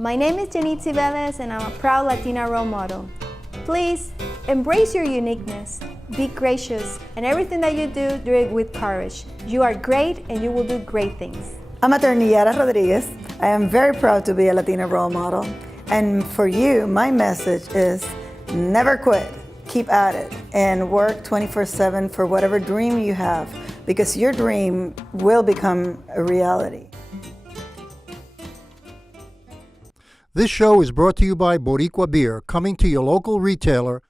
My name is Janitzi Vélez and I'm a proud Latina role model. Please, embrace your uniqueness, be gracious, and everything that you do it with courage. You are great and you will do great things. I'm attorney Yara Rodriguez. I am very proud to be a Latina role model. And for you, my message is never quit. Keep at it and work 24/7 for whatever dream you have, because your dream will become a reality. This show is brought to you by Boricua Beer, coming to your local retailer.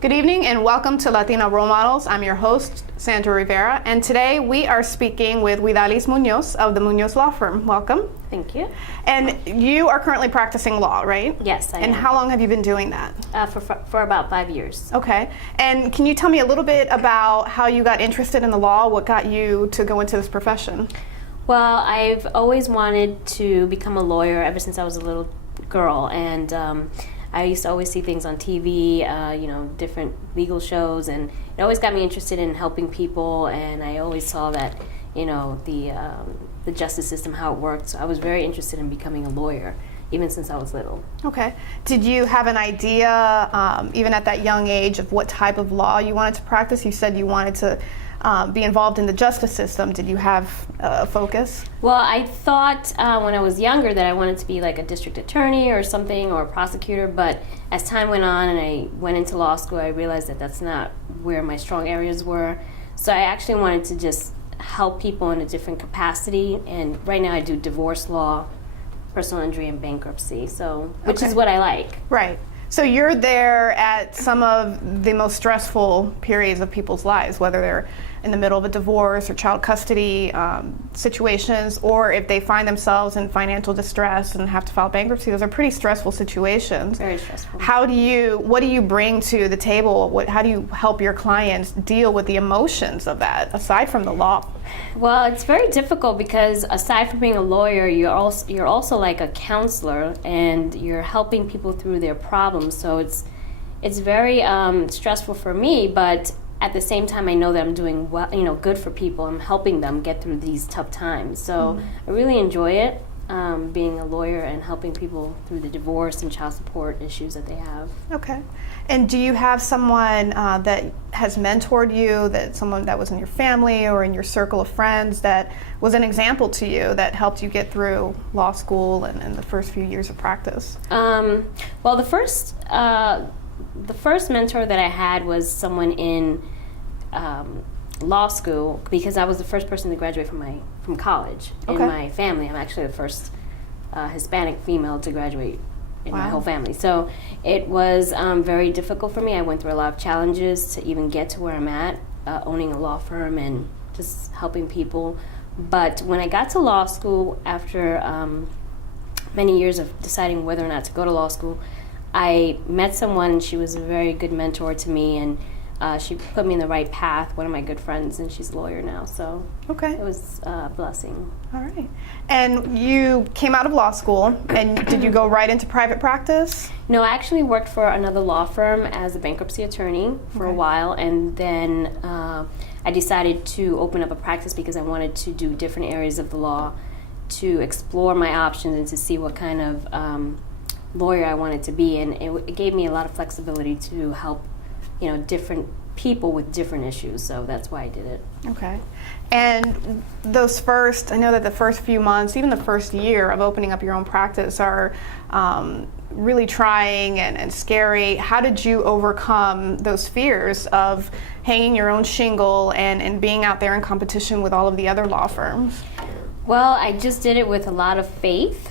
Good evening and welcome to Latina Role Models. I'm your host, Sandra Rivera, and today we are speaking with Guidalis Munoz of the Munoz Law Firm. Welcome. Thank you. And you are currently practicing law, right? Yes, I am. And how long have you been doing that? For about 5 years. Okay. And can you tell me a little bit about how you got interested in the law? What got you to go into this profession? Well, I've always wanted to become a lawyer ever since I was a little girl, and I used to always see things on TV, different legal shows, and it always got me interested in helping people, and I always saw that, the justice system, how it worked. So I was very interested in becoming a lawyer, even since I was little. Okay. Did you have an idea, even at that young age, of what type of law you wanted to practice? You said you wanted to be involved in the justice system. Did you have a focus? Well, I thought when I was younger that I wanted to be like a district attorney or something, or a prosecutor, but as time went on and I went into law school, I realized that that's not where my strong areas were. So I actually wanted to just help people in a different capacity, and right now I do divorce law, personal injury, and bankruptcy, which is what I like. Right. So you're there at some of the most stressful periods of people's lives, whether they're in the middle of a divorce or child custody situations, or if they find themselves in financial distress and have to file bankruptcy. Those are pretty stressful situations. Very stressful. What do you bring to the table? How do you help your clients deal with the emotions of that, aside from the law? Well, it's very difficult because aside from being a lawyer, you're also like a counselor, and you're helping people through their problems. So it's very stressful for me, but at the same time, I know that I'm doing well, good for people. I'm helping them get through these tough times. So I really enjoy it, being a lawyer and helping people through the divorce and child support issues that they have. Okay. And do you have someone that has mentored you, someone that was in your family or in your circle of friends that was an example to you that helped you get through law school and the first few years of practice? Well, the first mentor that I had was someone in law school, because I was the first person to graduate from college in my family. I'm actually the first Hispanic female to graduate in my whole family. So it was very difficult for me. I went through a lot of challenges to even get to where I'm at, owning a law firm and just helping people. But when I got to law school, after many years of deciding whether or not to go to law school, I met someone, and she was a very good mentor to me, and she put me in the right path, one of my good friends, and she's a lawyer now, so it was a blessing. All right. And you came out of law school, and did you go right into private practice? No, I actually worked for another law firm as a bankruptcy attorney for a while, and then I decided to open up a practice because I wanted to do different areas of the law, to explore my options and to see what kind of lawyer I wanted to be, and it gave me a lot of flexibility to help different people with different issues, so that's why I did it. Okay. And I know that the first few months, even the first year of opening up your own practice are really trying and scary. How did you overcome those fears of hanging your own shingle and being out there in competition with all of the other law firms? Well, I just did it with a lot of faith,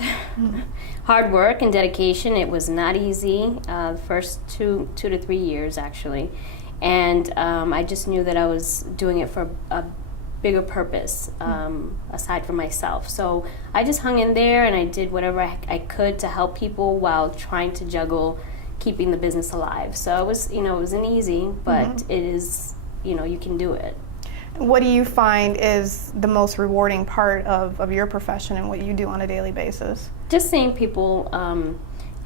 hard work and dedication. It was not easy, the first two to 3 years actually. And I just knew that I was doing it for a bigger purpose, aside from myself. So I just hung in there and I did whatever I could to help people while trying to juggle keeping the business alive. So it was, it wasn't easy, but it is, you can do it. What do you find is the most rewarding part of your profession and what you do on a daily basis? Just seeing people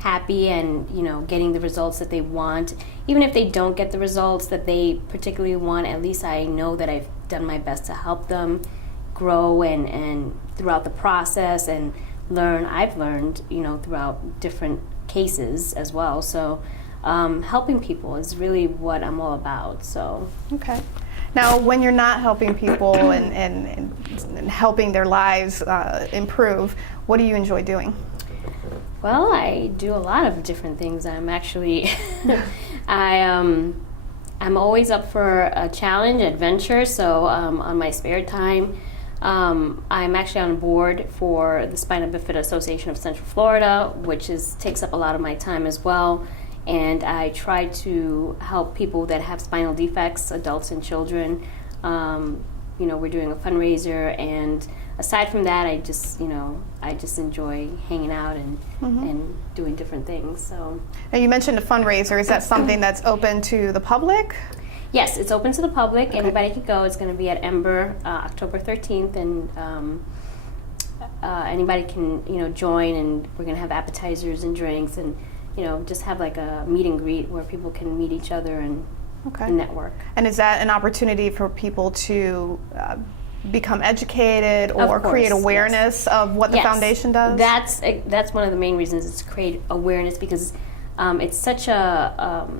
happy and, you know, getting the results that they want. Even if they don't get the results that they particularly want, at least I know that I've done my best to help them grow and throughout the process and learn. I've learned, you know, throughout different cases as well. So helping people is really what I'm all about. So okay. Now, when you're not helping people and helping their lives improve, what do you enjoy doing? Well, I do a lot of different things. I'm actually, I'm always up for a challenge, adventure. So on my spare time, I'm actually on board for the Spina Bifida Association of Central Florida, which takes up a lot of my time as well. And I try to help people that have spinal defects, adults and children. You know, we're doing a fundraiser, and aside from that, I just enjoy hanging out and doing different things. So. Now you mentioned a fundraiser. Is that something that's open to the public? Yes, it's open to the public. Okay. Anybody can go. It's going to be at Ember, October 13th, and anybody can, you know, join. And we're going to have appetizers and drinks, and, you know, just have like a meet and greet where people can meet each other and network. And is that an opportunity for people to become educated or create awareness of what the foundation does? That's one of the main reasons, is to create awareness, because it's such a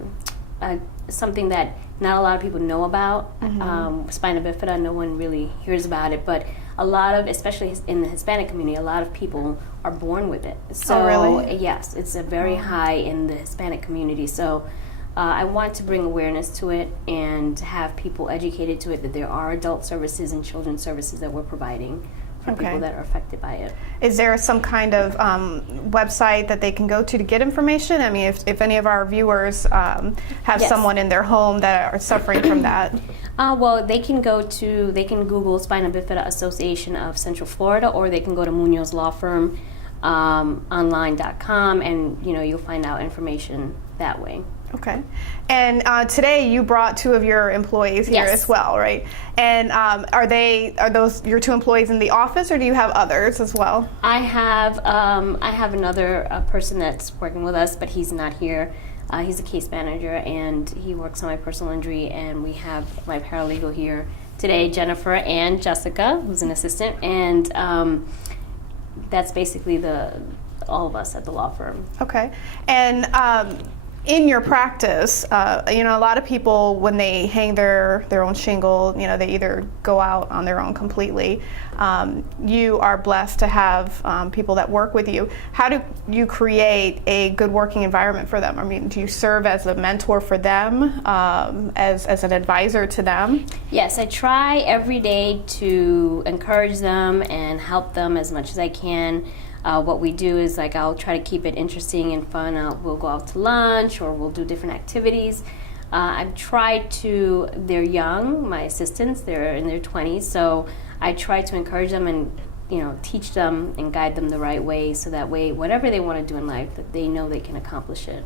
something that not a lot of people know about. Spina bifida, no one really hears about it, but a lot of, especially in the Hispanic community, a lot of people are born with it. So really? Yes, it's a very high in the Hispanic community. So I want to bring awareness to it and have people educated to it, that there are adult services and children's services that we're providing for people that are affected by it. Is there some kind of website that they can go to get information? I mean, if any of our viewers have someone in their home that are suffering from that. Well, they can Google Spina Bifida Association of Central Florida, or they can go to Munoz Law Firm online.com, and, you know, you'll find out information that way. Okay. And today you brought two of your employees here as well, right? And are those your two employees in the office, or do you have others as well? I have another person that's working with us, but he's not here. He's a case manager, and he works on my personal injury, and we have my paralegal here today, Jennifer, and Jessica, who's an assistant, and that's basically all of us at the law firm. Okay. And in your practice, you know, a lot of people, when they hang their own shingle, you know, they either go out on their own completely. You are blessed to have people that work with you. How do you create a good working environment for them? I mean, do you serve as a mentor for them, as an advisor to them? Yes, I try every day to encourage them and help them as much as I can. What we do is, like, I'll try to keep it interesting and fun. We'll go out to lunch, or we'll do different activities. I've tried to, they're young, my assistants, they're in their 20s, so I try to encourage them and, you know, teach them and guide them the right way, so that way, whatever they want to do in life, that they know they can accomplish it.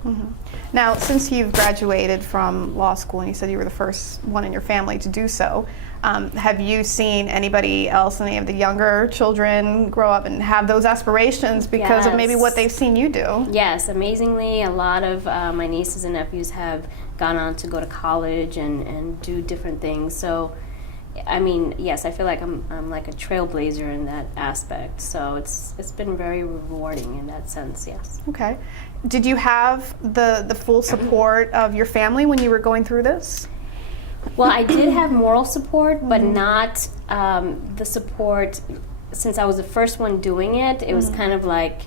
Now, since you've graduated from law school, and you said you were the first one in your family to do so, have you seen anybody else, any of the younger children, grow up and have those aspirations because of maybe what they've seen you do? Yes, amazingly, a lot of my nieces and nephews have gone on to go to college and do different things. So, I mean, yes, I feel like I'm like a trailblazer in that aspect. So it's been very rewarding in that sense, yes. Okay. Did you have the full support of your family when you were going through this? Well, I did have moral support, but not the support. Since I was the first one doing it, it was kind of like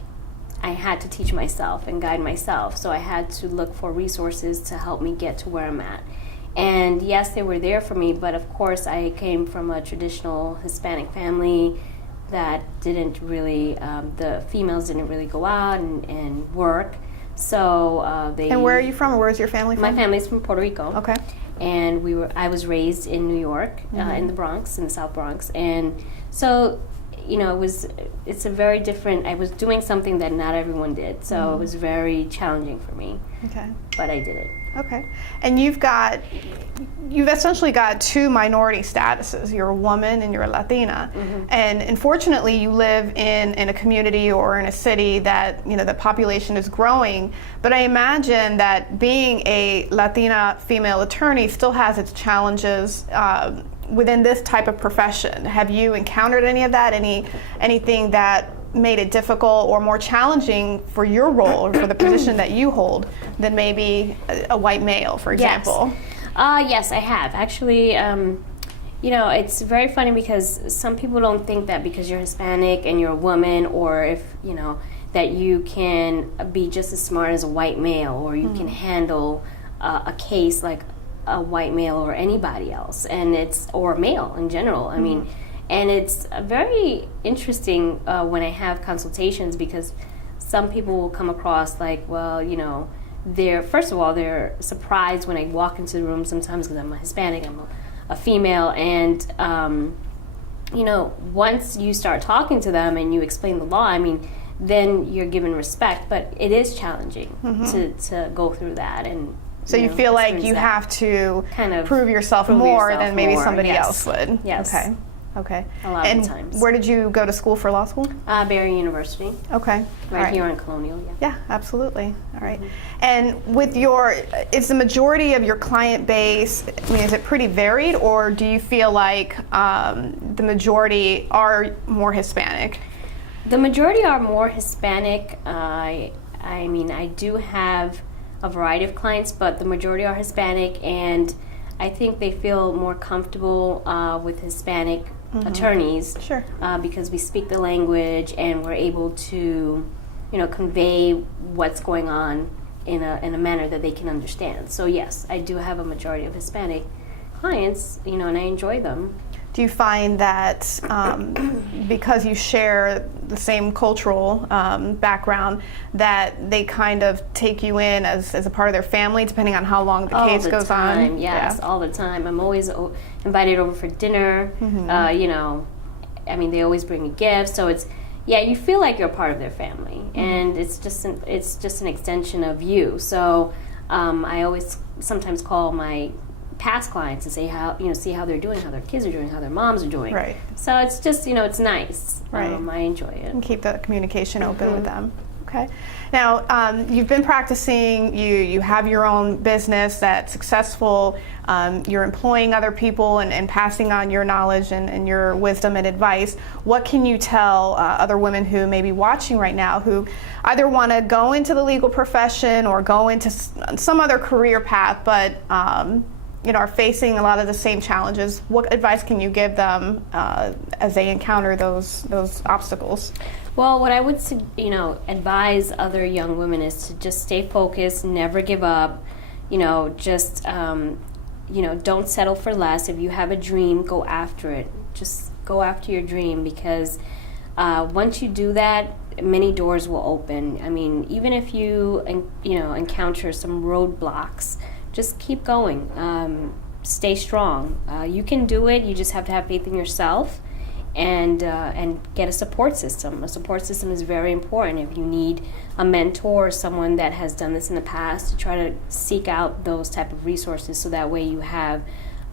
I had to teach myself and guide myself. So I had to look for resources to help me get to where I'm at. And yes, they were there for me, but of course I came from a traditional Hispanic family that didn't really, the females didn't really go out and work. So And where are you from, or where's your family from? My family's from Puerto Rico. Okay. And I was raised in New York, in the Bronx, in the South Bronx. And so, you know, it's a very different, I was doing something that not everyone did. So it was very challenging for me. Okay. But I did it. Okay. And you've essentially got two minority statuses. You're a woman and you're a Latina. And unfortunately, you live in a community or in a city that, the population is growing. But I imagine that being a Latina female attorney still has its challenges within this type of profession. Have you encountered any of that? Anything that made it difficult or more challenging for your role or for the position that you hold than maybe a white male, for example? Yes, I have. Actually, it's very funny because some people don't think that because you're Hispanic and you're a woman, or if, that you can be just as smart as a white male, or you can handle a case like a white male or anybody else, or male in general. I mean, and it's very interesting when I have consultations, because some people will come across like, well, first of all, they're surprised when I walk into the room sometimes because I'm a Hispanic, I'm a female, and once you start talking to them and you explain the law, then you're given respect, but it is challenging to go through that. And so you feel like you have to kind of prove yourself more than maybe somebody else would. Yes. Okay. A lot of the times. Where did you go to school for law school? Barry University. Okay. Right here in Colonial. Yeah, absolutely. All right. And with is the majority of your client base, is it pretty varied, or do you feel like the majority are more Hispanic? The majority are more Hispanic. I do have a variety of clients, but the majority are Hispanic, and I think they feel more comfortable with Hispanic attorneys, because we speak the language and we're able to, convey what's going on in a manner that they can understand. So yes, I do have a majority of Hispanic clients, and I enjoy them. Do you find that because you share the same cultural background, that they kind of take you in as a part of their family, depending on how long the case goes on? Yes, all the time. I'm always invited over for dinner. They always bring me gifts, so you feel like you're a part of their family, and it's just an extension of you. So I always sometimes call my past clients and say see how they're doing, how their kids are doing, how their moms are doing. Right. So it's just, it's nice. Right. I enjoy it. And keep the communication open with them. Okay. Now, you've been practicing, you have your own business that's successful, you're employing other people and passing on your knowledge and your wisdom and advice. What can you tell other women who may be watching right now who either want to go into the legal profession or go into some other career path, but are facing a lot of the same challenges? What advice can you give them as they encounter those obstacles? Well, what I would advise other young women is to just stay focused, never give up. Don't settle for less. If you have a dream, go after it. Just go after your dream, because once you do that, many doors will open. Even if you encounter some roadblocks, just keep going. Stay strong. You can do it. You just have to have faith in yourself, and get a support system. A support system is very important. If you need a mentor or someone that has done this in the past, to try to seek out those type of resources, so that way you have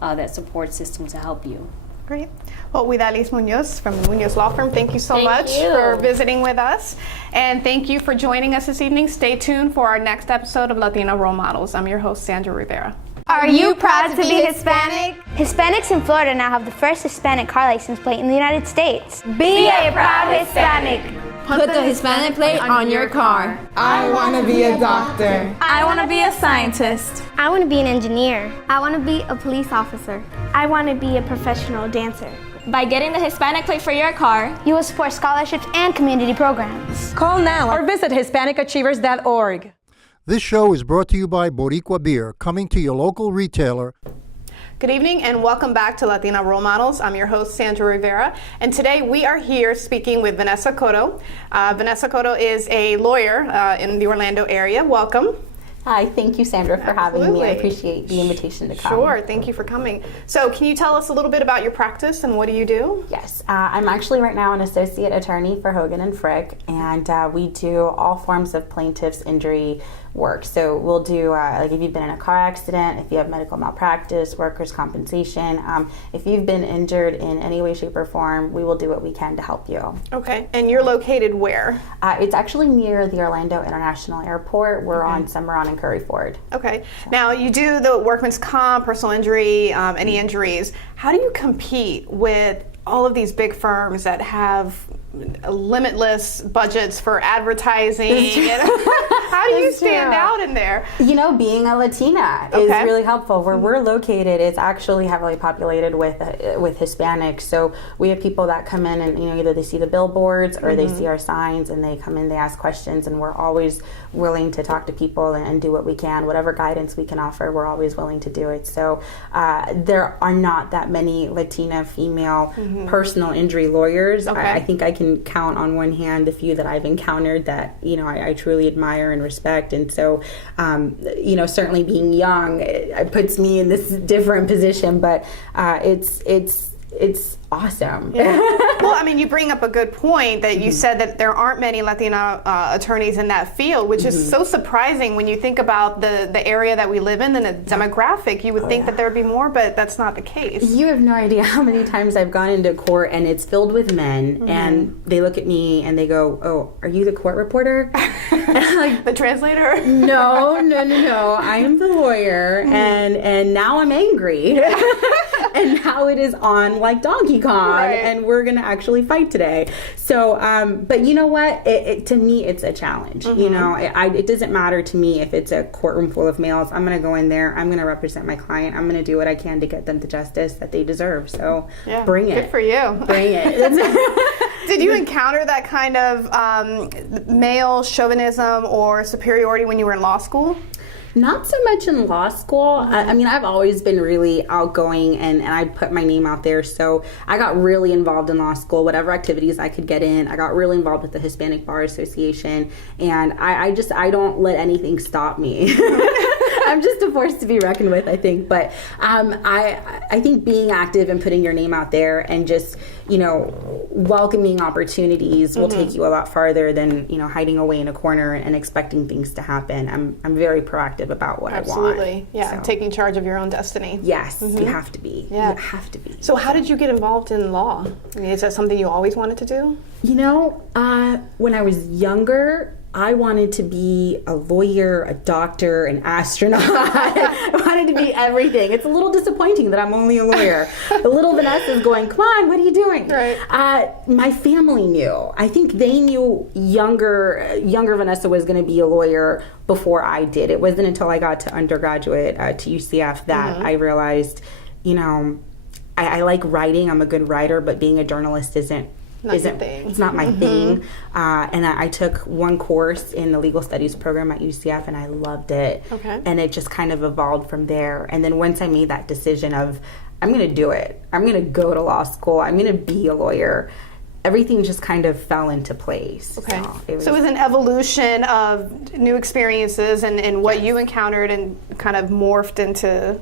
that support system to help you. Great. Well, Widalis Munoz from the Munoz Law Firm, thank you so much for visiting with us. And thank you for joining us this evening. Stay tuned for our next episode of Latina Role Models. I'm your host, Sandra Rivera. Are you proud to be Hispanic? Hispanics in Florida now have the first Hispanic car license plate in the United States. Be a proud Hispanic. Put the Hispanic plate on your car. I want to be a doctor. I want to be a scientist. I want to be an engineer. I want to be a police officer. I want to be a professional dancer. By getting the Hispanic plate for your car, you will support scholarships and community programs. Call now or visit HispanicAchievers.org. This show is brought to you by Boricua Beer, coming to your local retailer. Good evening and welcome back to Latina Role Models. I'm your host, Sandra Rivera, and today we are here speaking with Vanessa Cotto. Vanessa Cotto is a lawyer in the Orlando area. Welcome. Hi, thank you, Sandra, for having me. I Absolutely. appreciate the invitation to come. Sure, thank you for coming. So can you tell us a little bit about your practice and what do you do? Yes, I'm actually right now an associate attorney for Hogan and Frick, and we do all forms of plaintiff's injury work. So we'll do, like if you've been in a car accident, if you have medical malpractice, workers' compensation, if you've been injured in any way, shape, or form, we will do what we can to help you. Okay, and you're located where? It's actually near the Orlando International Airport. We're on Cimarron and Curry Ford. Okay, now you do the workman's comp, personal injury, any injuries. How do you compete with all of these big firms that have limitless budgets for advertising? How do you stand out in there? You know, being a Latina is really helpful. Where we're located, it's actually heavily populated with Hispanics. So we have people that come in and, you know, either they see the billboards or they see our signs and they come in, they ask questions, and we're always willing to talk to people and do what we can. Whatever guidance we can offer, we're always willing to do it. So there are not that many Latina female personal injury lawyers. I think I can count on one hand the few that I've encountered that, you know, I truly admire and respect. And so, you know, certainly being young, it puts me in this different position, but it's awesome. Yeah. Well, I mean, you bring up a good point that you said that there aren't many Latina attorneys in that field, which is so surprising when you think about the area that we live in and the demographic. You would think that there would be more, but that's not the case. You have no idea how many times I've gone into court and it's filled with men and they look at me and they go, "Oh, are you the court reporter?" And I'm like, the translator? No. I am the lawyer and now I'm angry. And now it is on like Donkey Kong, and we're gonna actually fight today. So, but you know what? To me, it's a challenge. You know, it doesn't matter to me if it's a courtroom full of males. I'm gonna go in there. I'm gonna represent my client. I'm gonna do what I can to get them the justice that they deserve. So, bring it. Good for you. Bring it. Did you encounter that kind of male chauvinism or superiority when you were in law school? Not so much in law school. I mean, I've always been really outgoing and I put my name out there. So I got really involved in law school, whatever activities I could get in. I got really involved with the Hispanic Bar Association. And I don't let anything stop me. I'm just a force to be reckoned with, I think. But I think being active and putting your name out there and just, you know, welcoming opportunities will take you a lot farther than, you know, hiding away in a corner and expecting things to happen. I'm very proactive about what I want. Absolutely. Yeah, so. Taking charge of your own destiny. Yes, you have to be. Yeah. You have to be. So how did you get involved in law? I mean, is that something you always wanted to do? You know, when I was younger, I wanted to be a lawyer, a doctor, an astronaut. I wanted to be everything. It's a little disappointing that I'm only a lawyer. The little Vanessa is going, "Come on, what are you doing?" Right. My family knew. I think they knew younger Vanessa was going to be a lawyer before I did. It wasn't until I got to undergraduate to UCF that I realized, you know, I like writing. I'm a good writer, but being a journalist isn't it's not my thing. And I took one course in the legal studies program at UCF and I loved it. Okay. And it just kind of evolved from there. And then once I made that decision of, I'm going to do it, I'm going to go to law school, I'm going to be a lawyer, everything just kind of fell into place. Okay. So it was an evolution of new experiences and what you encountered and kind of morphed into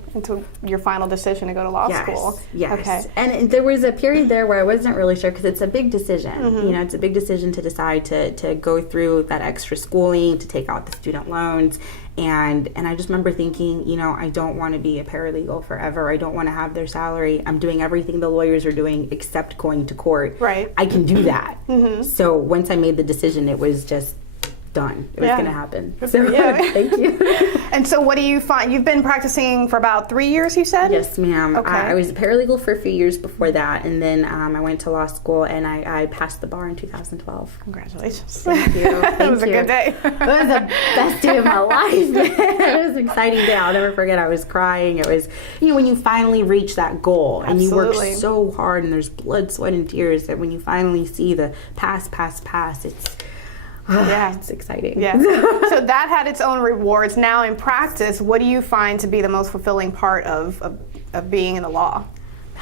your final decision to go to law school. Yes. Okay. And there was a period there where I wasn't really sure because it's a big decision. You know, it's a big decision to decide to go through that extra schooling, to take out the student loans. And I just remember thinking, you know, I don't want to be a paralegal forever. I don't want to have their salary. I'm doing everything the lawyers are doing except going to court. Right. I can do that. So once I made the decision, it was just done. It was going to happen. So thank you. And so what do you find? You've been practicing for about 3 years, you said? Yes, ma'am. Okay. I was a paralegal for a few years before that, and then I went to law school, and I passed the bar in 2012. Congratulations. Thank you. It was a good day. It was the best day of my life. It was an exciting day. I'll never forget. I was crying. It was, you know, when you finally reach that goal, and you work so hard, and there's blood, sweat, and tears, that when you finally see the pass, it's... it's exciting. Yeah. So that had its own rewards. Now in practice, what do you find to be the most fulfilling part of being in the law?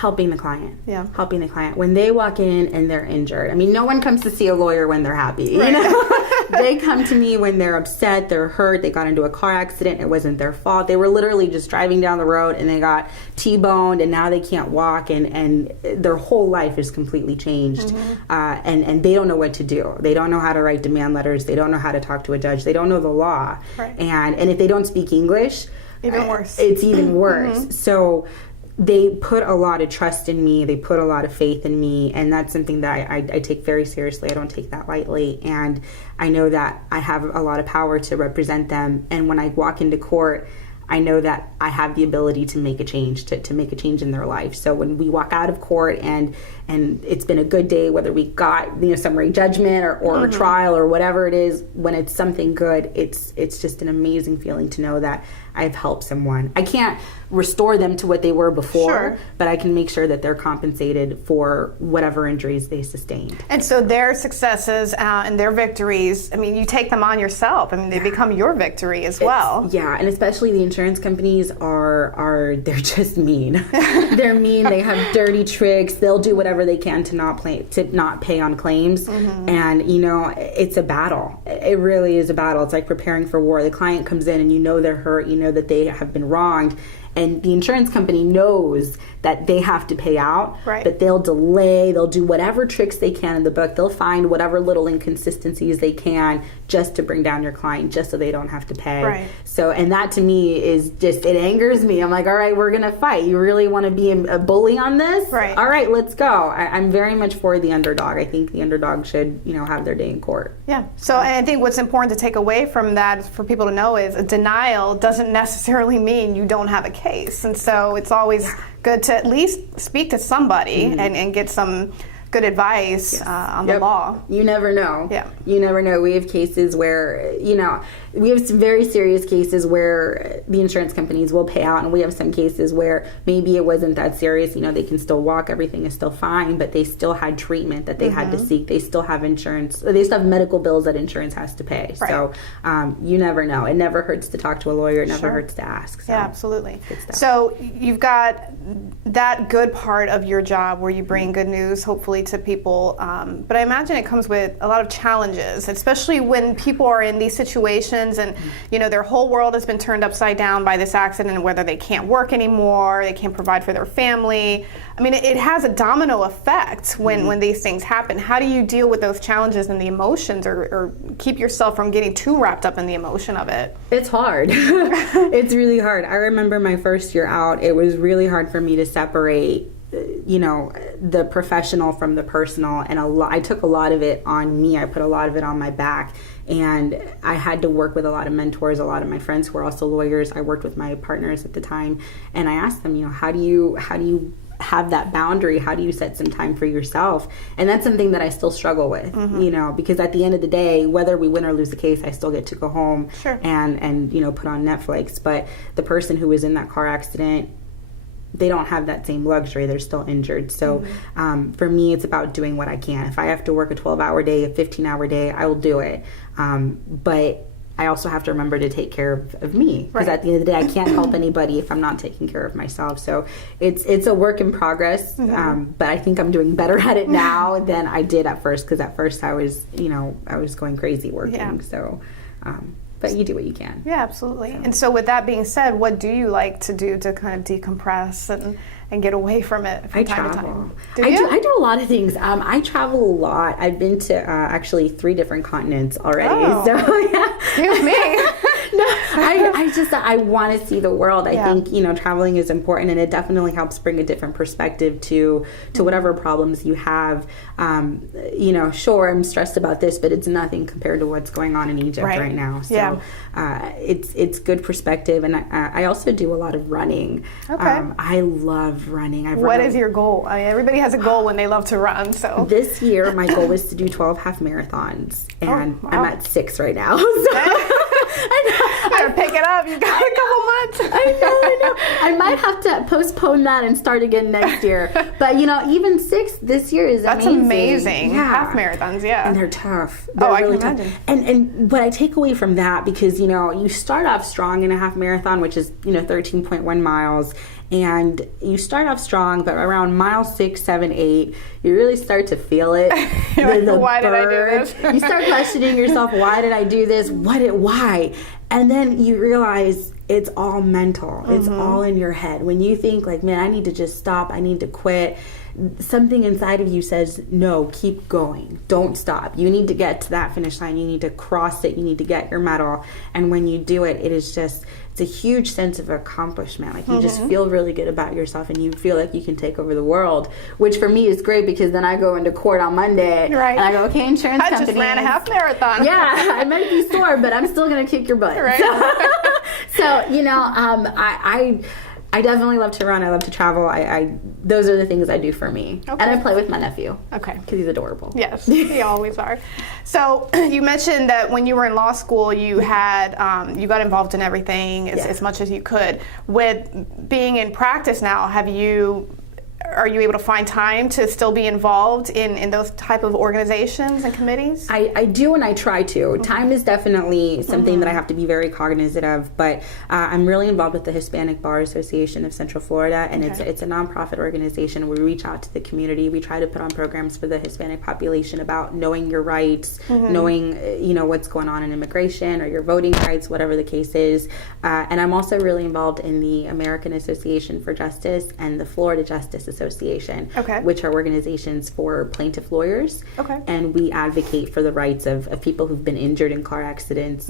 helping the client. Yeah. Helping the client. When they walk in and they're injured, I mean, no one comes to see a lawyer when they're happy. You know? They come to me when they're upset, they're hurt, they got into a car accident, it wasn't their fault. They were literally just driving down the road and they got T-boned and now they can't walk and their whole life is completely changed. And they don't know what to do. They don't know how to write demand letters. They don't know how to talk to a judge. They don't know the law. Right. And if they don't speak English, even worse. It's even worse. So they put a lot of trust in me. They put a lot of faith in me. And that's something that I take very seriously. I don't take that lightly. And I know that I have a lot of power to represent them. And when I walk into court, I know that I have the ability to make a change, to make a change in their life. So when we walk out of court and it's been a good day, whether we got summary judgment or a trial or whatever it is, when it's something good, it's just an amazing feeling to know that I've helped someone. I can't restore them to what they were before, but I can make sure that they're compensated for whatever injuries they sustained. And so their successes and their victories, I mean, you take them on yourself. I mean, they become your victory as well. Yeah, and especially the insurance companies they're just mean. They're mean. They have dirty tricks. They'll do whatever they can to not pay on claims. And it's a battle. It really is a battle. It's like preparing for war. The client comes in and they're hurt. You know that they have been wronged. And the insurance company knows that they have to pay out, but they'll delay, they'll do whatever tricks they can in the book, they'll find whatever little inconsistencies they can just to bring down your client, just so they don't have to pay. So, and that to me is just, it angers me. I'm like, all right, we're gonna fight. You really wanna be a bully on this? All right, let's go. I'm very much for the underdog. I think the underdog should, have their day in court. Yeah, so and I think what's important to take away from that for people to know is a denial doesn't necessarily mean you don't have a case. And so it's always good to at least speak to somebody and get some good advice on the law. You never know. Yeah. You never know. We have cases where, we have some very serious cases where the insurance companies will pay out, and we have some cases where maybe it wasn't that serious. They can still walk, everything is still fine, but they still had treatment that they had to seek. They still have insurance. They still have medical bills that insurance has to pay. So you never know. It never hurts to talk to a lawyer. It never hurts to ask. So. Yeah, absolutely. So you've got that good part of your job where you bring good news, hopefully, to people. But I imagine it comes with a lot of challenges, especially when people are in these situations and their whole world has been turned upside down by this accident, whether they can't work anymore, they can't provide for their family. I mean, it has a domino effect when these things happen. How do you deal with those challenges and the emotions, or keep yourself from getting too wrapped up in the emotion of it? It's hard. It's really hard. I remember my first year out, it was really hard for me to separate the professional from the personal, and I took a lot of it on me. I put a lot of it on my back, and I had to work with a lot of mentors, a lot of my friends who were also lawyers. I worked with my partners at the time, and I asked them, how do you have that boundary? How do you set some time for yourself? And that's something that I still struggle with, because at the end of the day, whether we win or lose the case, I still get to go home and put on Netflix. But the person who was in that car accident, they don't have that same luxury. They're still injured. So for me, it's about doing what I can. If I have to work a 12-hour day, a 15-hour day, I will do it. But I also have to remember to take care of me, because at the end of the day, I can't help anybody if I'm not taking care of myself. So it's a work in progress, but I think I'm doing better at it now than I did at first, because at first I was going crazy working. So but you do what you can. Yeah, absolutely. And so with that being said, what do you like to do to kind of decompress and get away from it from time to time? I do a lot of things. I travel a lot. I've been to actually 3 different continents already. Oh. So yeah. Excuse me. No, I want to see the world. I think traveling is important, and it definitely helps bring a different perspective to whatever problems you have. Sure, I'm stressed about this, but it's nothing compared to what's going on in Egypt right now. So it's good perspective, and I also do a lot of running. Okay. I love running. What is your goal? I mean, everybody has a goal when they love to run. So this year, my goal was to do 12 half marathons, and I'm at 6 right now. So. I know. You better pick it up. You got a couple months. I know. I might have to postpone that and start again next year. But even 6 this year is amazing. That's amazing. Yeah. Half marathons, yeah. And they're tough. They're really tough. Imagine. And what I take away from that, because you start off strong in a half marathon, which is 13.1 miles. And you start off strong, but around mile 6, 7, 8, you really start to feel it. Why did I do this? You start questioning yourself, why did I do this? Why? And then you realize it's all mental. It's all in your head. When you think like, man, I need to just stop, I need to quit, something inside of you says, no, keep going. Don't stop. You need to get to that finish line. You need to cross it. You need to get your medal. And when you do it, it's a huge sense of accomplishment. Like you just feel really good about yourself and you feel like you can take over the world, which for me is great because then I go into court on Monday and I go, okay, insurance company. I just ran a half marathon. Yeah, I might be sore, but I'm still going to kick your butt. Right. So, you know, I definitely love to run. I love to travel. Those are the things I do for me. Okay. And I play with my nephew. Okay. Because he's adorable. Yes, they always are. So you mentioned that when you were in law school, you had you got involved in everything as much as you could. With being in practice now, are you able to find time to still be involved in those type of organizations and committees? I do, and I try to. Time is definitely something that I have to be very cognizant of, but I'm really involved with the Hispanic Bar Association of Central Florida, and it's a nonprofit organization where we reach out to the community. We try to put on programs for the Hispanic population about knowing your rights, knowing what's going on in immigration or your voting rights, whatever the case is. And I'm also really involved in the American Association for Justice and the Florida Justice Association, which are organizations for plaintiff lawyers. And we advocate for the rights of people who've been injured in car accidents.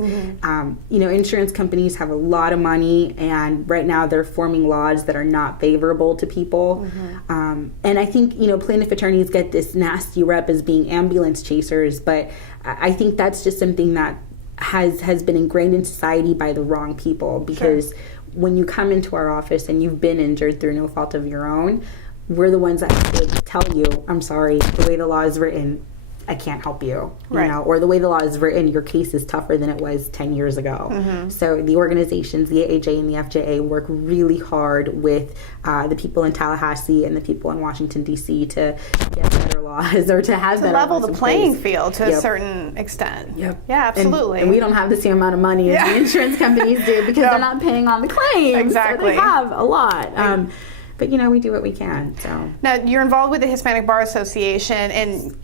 Insurance companies have a lot of money, and right now they're forming laws that are not favorable to people. And I think, plaintiff attorneys get this nasty rep as being ambulance chasers, but I think that's just something that has been ingrained in society by the wrong people, because when you come into our office and you've been injured through no fault of your own, we're the ones that have to tell you, I'm sorry, the way the law is written, I can't help you, or the way the law is written, your case is tougher than it was 10 years ago. So the organizations, the AAJ and the FJA, work really hard with the people in Tallahassee and the people in Washington, D.C. to get better laws or to have better level laws the playing field to a certain extent. Yeah, absolutely. And we don't have the same amount of money as the insurance companies do because they're not paying on the claims. Exactly. So they have a lot. But we do what we can. So now you're involved with the Hispanic Bar Association,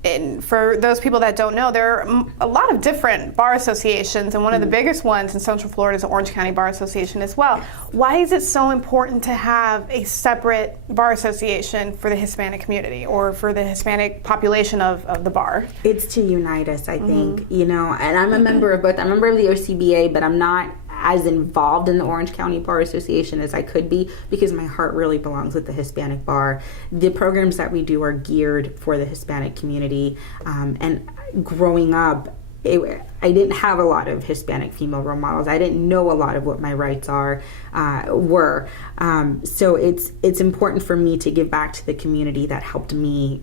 and for those people that don't know, there are a lot of different bar associations, and one of the biggest ones in Central Florida is the Orange County Bar Association as well. Why is it so important to have a separate bar association for the Hispanic community or for the Hispanic population of the bar? It's to unite us, I think. And I'm a member of both. I'm a member of the OCBA, but I'm not as involved in the Orange County Bar Association as I could be because my heart really belongs with the Hispanic Bar. The programs that we do are geared for the Hispanic community, and growing up, I didn't have a lot of Hispanic female role models. I didn't know a lot of what my rights were. So it's important for me to give back to the community that helped me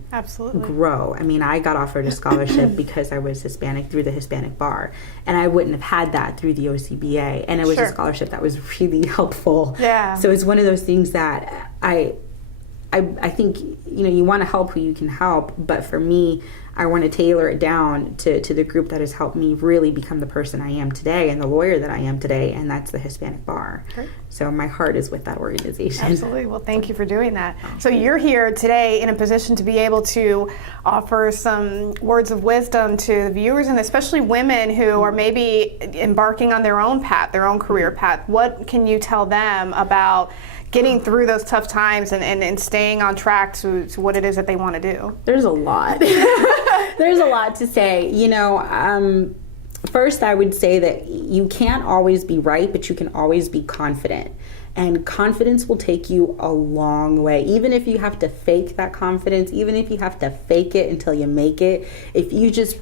grow. I mean, I got offered a scholarship because I was Hispanic through the Hispanic Bar, and I wouldn't have had that through the OCBA. And it was a scholarship that was really helpful. So it's one of those things that I think, you want to help who you can help, but for me, I want to tailor it down to the group that has helped me really become the person I am today and the lawyer that I am today, and that's the Hispanic Bar. So my heart is with that organization. Absolutely. Well, thank you for doing that. So you're here today in a position to be able to offer some words of wisdom to the viewers, and especially women who are maybe embarking on their own path, their own career path. What can you tell them about getting through those tough times and staying on track to what it is that they want to do? There's a lot. There's a lot to say. First, I would say that you can't always be right, but you can always be confident. And confidence will take you a long way. Even if you have to fake that confidence, even if you have to fake it until you make it, if you just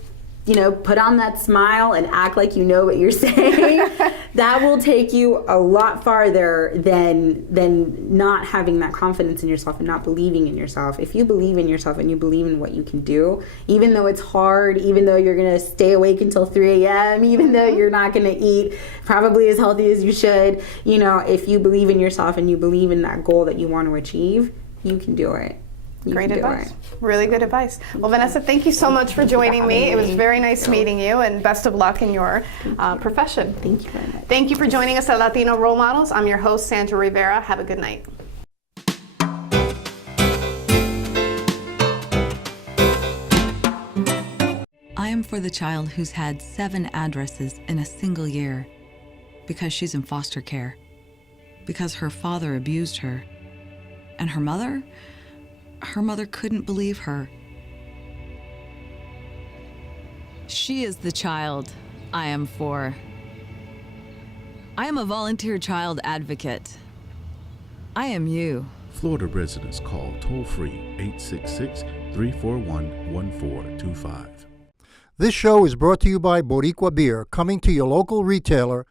put on that smile and act like you know what you're saying, that will take you a lot farther than not having that confidence in yourself and not believing in yourself. If you believe in yourself and you believe in what you can do, even though it's hard, even though you're going to stay awake until 3 a.m., even though you're not going to eat probably as healthy as you should, if you believe in yourself and you believe in that goal that you want to achieve, you can do it. Great advice. Really good advice. Well, Vanessa, thank you so much for joining me. It was very nice meeting you, and best of luck in your profession. Thank you very much. Thank you for joining us at Latino Role Models. I'm your host, Sandra Rivera. Have a good night. I am for the child who's had 7 addresses in a single year because she's in foster care, because her father abused her, and her mother couldn't believe her. She is the child I am for. I am a volunteer child advocate. I am you. Florida residents call toll-free 866-341-1425. This show is brought to you by Boricua Beer, coming to your local retailer